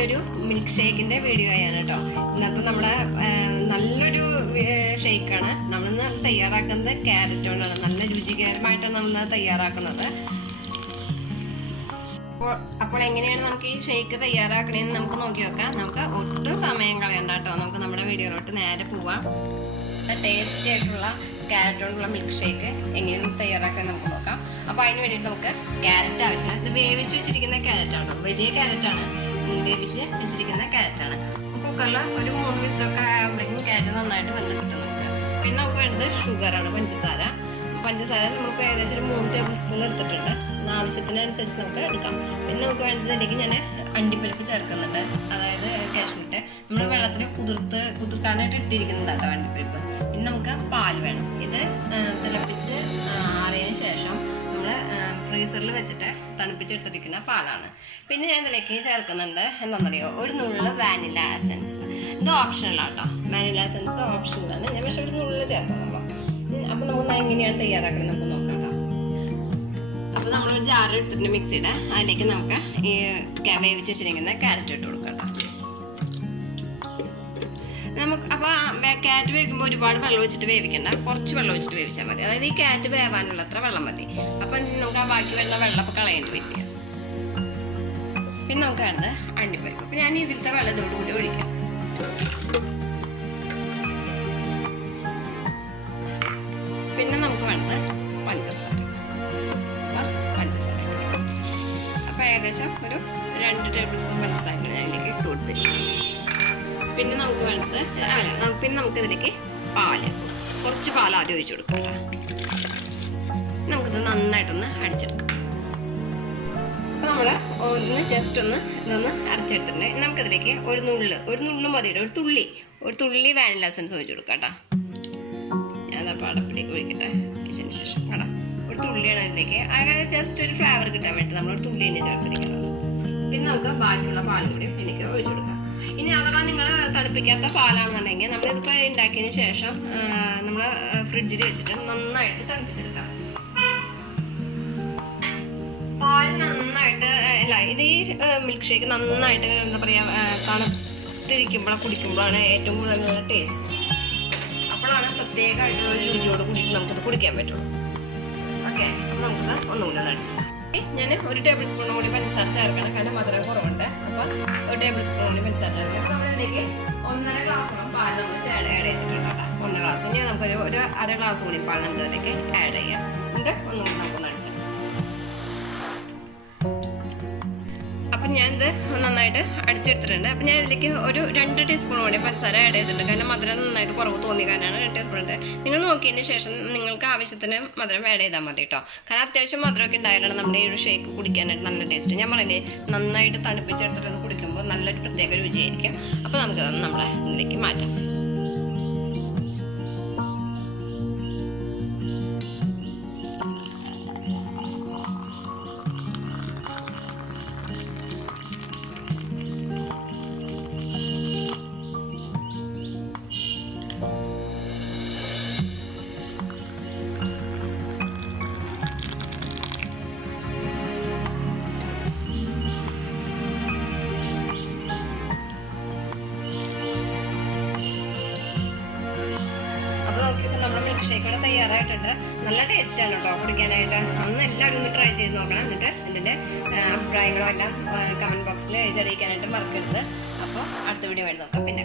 നല്ലൊരു milk ഷേക്കിന്റെ video ആണ് കേട്ടോ. ഇന്നത്തെ നമ്മുടെ നല്ലൊരു ഷേക്കാണ്. നമ്മളിന്ന് തയ്യാറാക്കുന്നത് ക്യാരറ്റ് കൊണ്ടാണ്. നല്ല രുചികരമായിട്ടാണ് നമ്മൾ തയ്യാറാക്കുന്നത്. അപ്പോൾ എങ്ങനെയാണ് നമുക്ക് ഈ ഷേക്ക് തയ്യാറാക്കണേന്ന് നമുക്ക് നോക്കി നോക്കാം. നമുക്ക് ഒട്ടും സമയം കളയണ്ട കേട്ടോ. നമുക്ക് നമ്മുടെ വീഡിയോയിലോട്ട് നേരെ പോവാം. ടേസ്റ്റി ആയിട്ടുള്ള ക്യാരറ്റ് കൊണ്ടുള്ള മിൽക്ക് ഷേക്ക് എങ്ങനെയാണ് തയ്യാറാക്കാൻ നമുക്ക് നോക്കാം. അപ്പോൾ അതിന് വേണ്ടിയിട്ട് നമുക്ക് ക്യാരറ്റ് ആവശ്യമാണ്. ഇത് വേവിച്ച് വെച്ചിരിക്കുന്ന ക്യാരറ്റാണ്, വലിയ ക്യാരറ്റാണ്, വേവിച്ച് വെച്ചിരിക്കുന്ന ക്യാരറ്റാണ്. കുക്കറിൽ ഒരു 3 വിസിലൊക്കെ ആകുമ്പോഴേക്കും ക്യാരറ്റ് നന്നായിട്ട് വെന്ത് കിട്ടും നമുക്ക്. പിന്നെ നമുക്ക് വേണ്ടത് ഷുഗറാണ്, പഞ്ചസാര. നമ്മളിപ്പോൾ ഏകദേശം ഒരു 3 ടേബിൾ സ്പൂൺ എടുത്തിട്ടുണ്ട്. ആവശ്യത്തിനനുസരിച്ച് നമുക്ക് എടുക്കാം. പിന്നെ നമുക്ക് വേണ്ടത് ഇതിലേക്ക് ഞാൻ അണ്ടിപ്പരിപ്പ് ചേർക്കുന്നുണ്ട്, അതായത് കാഷ്യൂട്ട്. നമ്മൾ വെള്ളത്തിൽ കുതിർക്കാനായിട്ട് ഇട്ടിരിക്കുന്നതാണ് അണ്ടിപ്പരിപ്പ്. പിന്നെ നമുക്ക് പാൽ വേണം. ഇത് തിളപ്പിച്ച് ആറിയതിന് ശേഷം നമ്മൾ ഫ്രീസറിൽ വെച്ചിട്ട് തണുപ്പിച്ചെടുത്തിരിക്കുന്ന പാലാണ്. പിന്നെ ഞാൻ ഇതിലേക്ക് ചേർക്കുന്നുണ്ട് എന്താണെന്നറിയോ, ഒരു നുള്ള് വാനില എസൻസ്. ഇത് ഓപ്ഷണലാട്ടോ, വാനില എസൻസ് ഓപ്ഷണലാണ്. ഞാൻ പക്ഷെ ഒരു നുള്ള് ചേർക്കുന്നുള്ളൂ. അപ്പോൾ നമുക്ക് എങ്ങനെയാണ് തയ്യാറാക്കുന്നത് നമുക്ക് നോക്കാം. അപ്പോൾ നമ്മളൊരു ജാർ എടുത്തിട്ടുണ്ട് മിക്സിയുടെ, അതിലേക്ക് നമുക്ക് ഈ വേവിച്ച് വെച്ചിരിക്കുന്ന ക്യാരറ്റ് ഇട്ട് കൊടുക്കാം. നമുക്ക് അപ്പോൾ ക്യാരറ്റ് വേവിക്കുമ്പോൾ ഒരുപാട് വെള്ളം ഒഴിച്ചിട്ട് വേവിക്കണ്ട, കുറച്ച് വെള്ളം ഒഴിച്ചിട്ട് വേവിച്ചാൽ മതി. അതായത് ഈ ക്യാരറ്റ് വേവാനുള്ള അത്ര വെള്ളം മതി. അപ്പം നമുക്ക് ആ ബാക്കി വരുന്ന വെള്ളം അപ്പോൾ കളയേണ്ടി വരില്ല. പിന്നെ നമുക്ക് വേണ്ടത് അണ്ടിപ്പരിപ്പ്. അപ്പം ഞാൻ ഇതിലത്തെ വെള്ളം ഇതോടുകൂടി ഒഴിക്കാം. പിന്നെ നമുക്ക് വേണ്ടത് പഞ്ചസാര. അപ്പോൾ ഏകദേശം ഒരു 2 ടേബിൾ സ്പൂൺ പഞ്ചസാര ഞാൻ അതിലേക്ക് ഇട്ട് കൊടുത്തിട്ടുണ്ട്. പിന്നെ നമുക്ക് വേണ്ടത് പിന്നെ നമുക്ക് ഇതിലേക്ക് കുറച്ച് പാൽ ആദ്യം ഒഴിച്ചു കൊടുക്കാം. നമുക്കിത് നന്നായിട്ടൊന്ന് അടിച്ചെടുക്കാം. അപ്പോൾ നമ്മൾ ജസ്റ്റ് ഇതൊന്ന് അരച്ചെടുത്തിട്ടുണ്ട്. നമുക്കിതിലേക്ക് ഒരു നുള്ളു മതിയുടെ ഒരു തുള്ളി വാനില എസൻസ് ഒഴിച്ചു കൊടുക്കാം കേട്ടോ. ഞാനപ്പോൾ അടപ്പിലേക്ക് ഒഴിക്കട്ടെ. അതിന് ശേഷം കേട്ടോ ഒരു തുള്ളിയാണ് ഇതിലേക്ക്. അങ്ങനെ ജസ്റ്റ് ഒരു ഫ്ലേവർ കിട്ടാൻ വേണ്ടി നമ്മളൊരു തുള്ളി തന്നെ ചേർത്തിരിക്കുന്നത്. പിന്നെ നമുക്ക് ബാക്കിയുള്ള പാലും കൂടി ഇതിലേക്ക് ഒഴിച്ചു കൊടുക്കാം. ഇനി അഥവാ നിങ്ങൾ തണുപ്പിക്കാത്ത പാലാണെന്നുണ്ടെങ്കിൽ നമ്മളിതിപ്പോൾ ഉണ്ടാക്കിയതിന് ശേഷം നമ്മൾ ഫ്രിഡ്ജിൽ വെച്ചിട്ട് നന്നായിട്ട് തണുപ്പിച്ചെടുക്കാം. പാൽ നന്നായിട്ട് ഇത് ഈ മിൽക്ക് ഷേക്ക് നന്നായിട്ട് എന്താ പറയുക, കുടിക്കുമ്പോഴാണ് ഏറ്റവും കൂടുതൽ ടേസ്റ്റ്. അപ്പോഴാണ് പ്രത്യേകമായിട്ടുള്ള ഒരു രുചിയോട് കൂടിയിട്ട് നമുക്കത് കുടിക്കാൻ പറ്റുള്ളൂ. ഓക്കെ, അപ്പോൾ നമുക്കത് ഒന്നുകൂടി ഒന്ന് അടിച്ചെടുക്കാം. ഞാൻ 1 ടേബിൾ സ്പൂൺ കൂടി പഞ്ചസാര ചേർക്കണം, കാരണം മധുരം കുറവുണ്ട്. അപ്പോൾ 1 ടേബിൾ സ്പൂൺ കൂടി പഞ്ചസാര ചേർക്കണം. അപ്പോൾ നമ്മളിതിലേക്ക് 1.5 ഗ്ലാസോളം പാൽ നമ്മൾ ആഡ് ചെയ്തിട്ടുണ്ട് കേട്ടോ. 1 ഗ്ലാസ്. ഇനി നമുക്കൊരു 1/2 ഗ്ലാസ് കൂടി പാൽ നമുക്ക് ഇതിലേക്ക് ആഡ് ചെയ്യാം. എന്നിട്ട് ഒന്നുകൂടി നമുക്കൊന്ന് അടിച്ചെടുക്കാം. അപ്പം ഞാനിത് നന്നായിട്ട് അടിച്ചെടുത്തിട്ടുണ്ട്. അപ്പം ഞാൻ ഇതിലേക്ക് ഒരു 2 ടീസ്പൂൺ കൂടി പഞ്ചസാര ആഡ് ചെയ്തിട്ടുണ്ട്, കാരണം മധുരം നന്നായിട്ട് കുറവ് തോന്നിക്കാനാണ് 2 ടീസ്പൂൺ ഉണ്ട്. നിങ്ങൾ നോക്കിയതിന് ശേഷം നിങ്ങൾക്ക് ആവശ്യത്തിന് മധുരം ആഡ് ചെയ്താൽ മതി കേട്ടോ. കാരണം അത്യാവശ്യം മധുരമൊക്കെ ഉണ്ടായാലാണ് നമ്മുടെ ഈ ഒരു ഷേക്ക് കുടിക്കാനായിട്ട് നല്ല ടേസ്റ്റ്. ഞാൻ പറഞ്ഞേ നന്നായിട്ട് തണുപ്പിച്ചെടുത്തിട്ട് കുടിക്കുമ്പോൾ നല്ലൊരു പ്രത്യേക രുചിയായിരിക്കും. അപ്പോൾ നമുക്കത് നമ്മുടെ ഇതിലേക്ക് മാറ്റാം. നമ്മുടെ മിൽക്ക് ഷേക്ക് ഇവിടെ തയ്യാറായിട്ടുണ്ട്. നല്ല ടേസ്റ്റാണ് കേട്ടോ കുടിക്കാനായിട്ട്. അന്ന് എല്ലാവരും ഒന്ന് ട്രൈ ചെയ്ത് നോക്കണം. എന്നിട്ട് ഇതിൻ്റെ അഭിപ്രായങ്ങളും എല്ലാം കമൻറ്റ് ബോക്സിൽ എഴുതി അറിയിക്കാനായിട്ട് മറക്കരുത്. അപ്പോൾ അടുത്ത വീഡിയോ ആയിട്ട് നോക്കാം. പിന്നെ